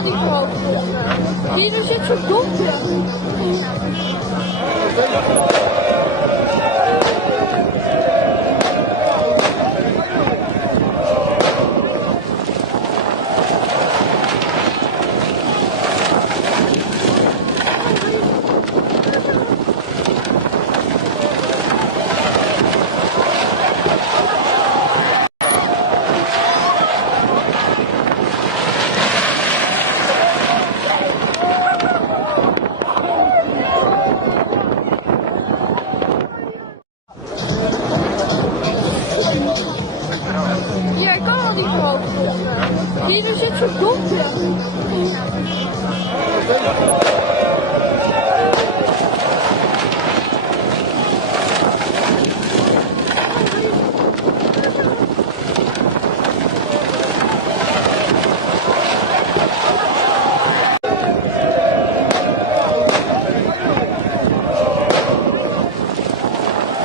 al die grote. Hier zit zo donker. Ja, ik kan al die grote. Hier zit zo donker.